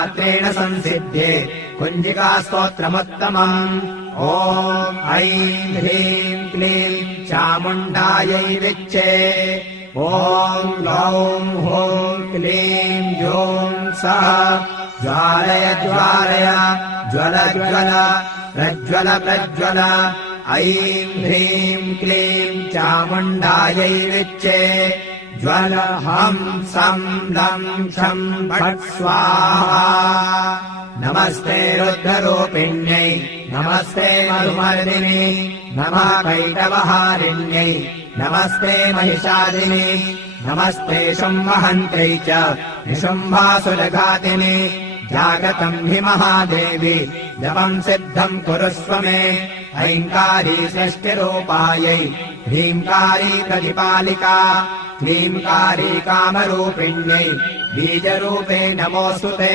मात्रेण संसिध्ये कुञ्जिकास्तोत्रमुत्तमम् ॐ ऐं ह्रीं क्लीं चामुण्डायै विच्चे ॐ ग्लौं हूं क्लीं ह्यूं सः ज्वालय ज्वालय ज्वल ज्वल प्रज्वल प्रज्वल ऐं ह्रीं क्लीं चामुण्डायै विच्चे ज्वल हं सं लं छं फट् स्वाहा नमस्ते रुद्ररूपिण्यै नमस्ते मधुमर्दिनि नमः कैटवहारिण्यै नमस्ते महिषादिनि नमस्ते शुम्भहन्त्यै च निशुम्भासुरघातिनि जागतम् हि महादेवी जपम् सिद्धम् कुरुष्व मे ऐङ्कारी सृष्टिरूपायै ह्रीङ्कारी प्रतिपालिका क्लीङ्कारी कामरूपिण्यै बीजरूपे नमोऽस्तु ते।